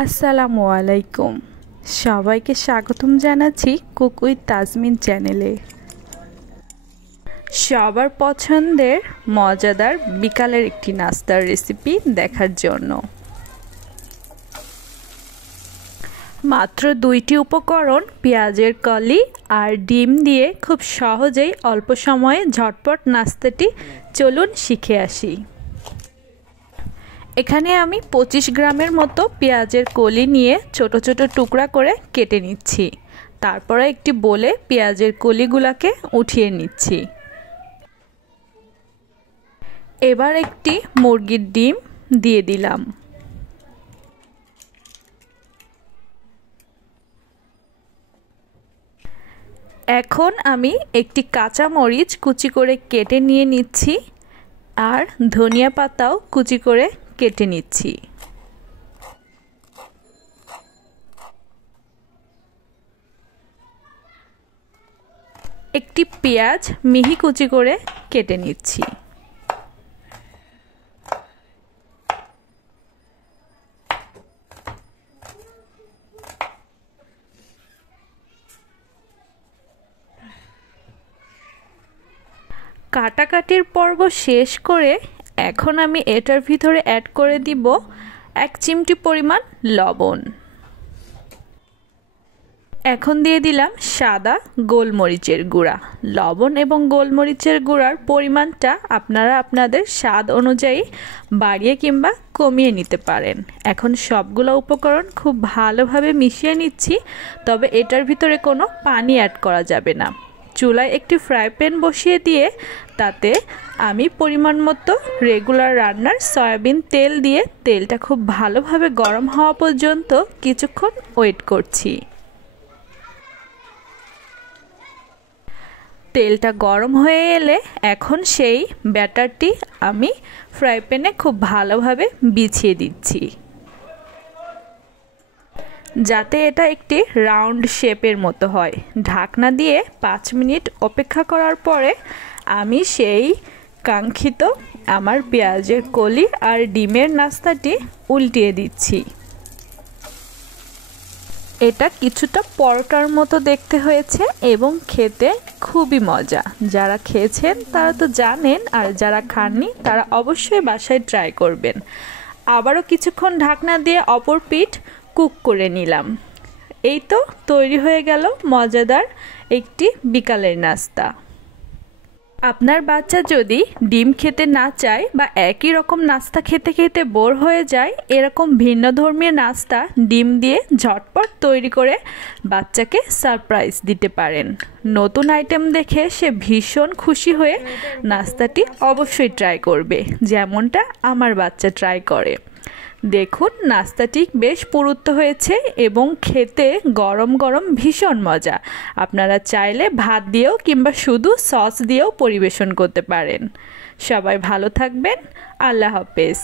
আসসালামু আলাইকুম। সবাইকে স্বাগতম জানাচ্ছি কুক উইথ তাজমিন চ্যানেলে। সবার পছন্দের মজাদার বিকালের একটি নাস্তার রেসিপি দেখার জন্য মাত্র 2টি উপকরণ পেঁয়াজের কলি আর ডিম দিয়ে খুব সহজেই অল্প সময়ে ঝটপট নাস্তাটি চলুন শিখে আসি। এখানে আমি 25 গ্রামের মতো পেঁয়াজের কলি নিয়ে ছোট ছোট টুকরা করে কেটে নিচ্ছি। তারপরে একটি বোলে পেঁয়াজের কলিগুলোকে উঠিয়ে নিচ্ছি। এবার একটি মুরগির ডিম দিয়ে দিলাম। এখন আমি একটি কাঁচা মরিচ কুচি করে কেটে নিয়ে নিচ্ছি আর ধনিয়া পাতাও কুচি করে কেটে নিচ্ছি। একটি পেঁয়াজ মিহি কুচি করে কেটে নিচ্ছি। কাটাকাটির পর্ব শেষ করে এখন আমি এটার ভিতরে অ্যাড করে দিব 1 চিমটি পরিমাণ লবণ। এখন দিয়ে দিলাম সাদা গোলমরিচের গুঁড়া। লবণ এবং গোলমরিচের গুঁড়ার পরিমাণটা আপনারা আপনাদের স্বাদ অনুযায়ী বাড়িয়ে কিংবা কমিয়ে নিতে পারেন। এখন সবগুলো উপকরণ খুব ভালোভাবে মিশিয়ে নিচ্ছি, তবে এটার ভিতরে কোনো পানি অ্যাড করা যাবে না। চুলায় একটি ফ্রাই প্যান বসিয়ে দিয়ে তাতে আমি পরিমাণ মতো রেগুলার রান্নার সয়াবিন তেল দিয়ে তেলটা খুব ভালোভাবে গরম হওয়া পর্যন্ত কিছুক্ষণ ওয়েট করছি। তেলটা গরম হয়ে এলে এখন সেই ব্যাটারটি আমি ফ্রাই প্যানে খুব ভালোভাবে বিছিয়ে দিচ্ছি, যাতে এটা একটি রাউন্ড শেপের মতো হয়। ঢাকনা দিয়ে 5 মিনিট অপেক্ষা করার পরে আমি সেই কাঙ্ক্ষিত আমার পেঁয়াজের কলি আর ডিমের নাস্তাটি উল্টিয়ে দিচ্ছি। এটা কিছুটা পরোটার মতো দেখতে হয়েছে এবং খেতে খুবই মজা। যারা খেয়েছেন তারা তো জানেন, আর যারা খাননি তারা অবশ্যই বাসায় ট্রাই করবেন। আবারও কিছুক্ষণ ঢাকনা দিয়ে অপর পিঠ কুক করে নিলাম। এই তো তৈরি হয়ে গেল মজাদার একটি বিকালের নাস্তা। আপনার বাচ্চা যদি ডিম খেতে না চায় বা একই রকম নাস্তা খেতে খেতে বোর হয়ে যায়, এরকম ভিন্নধর্মী নাস্তা ডিম দিয়ে ঝটপট তৈরি করে বাচ্চাকে সারপ্রাইজ দিতে পারেন। নতুন আইটেম দেখে সে ভীষণ খুশি হয়ে নাস্তাটি অবশ্যই ট্রাই করবে, যেমনটা আমার বাচ্চা ট্রাই করে। দেখুন নাস্তাটি বেশ পুরুত্ব হয়েছে এবং খেতে গরম গরম ভীষণ মজা। আপনারা চাইলে ভাত দিয়েও কিংবা শুধু সস দিয়েও পরিবেশন করতে পারেন। সবাই ভালো থাকবেন। আল্লাহ হাফেজ।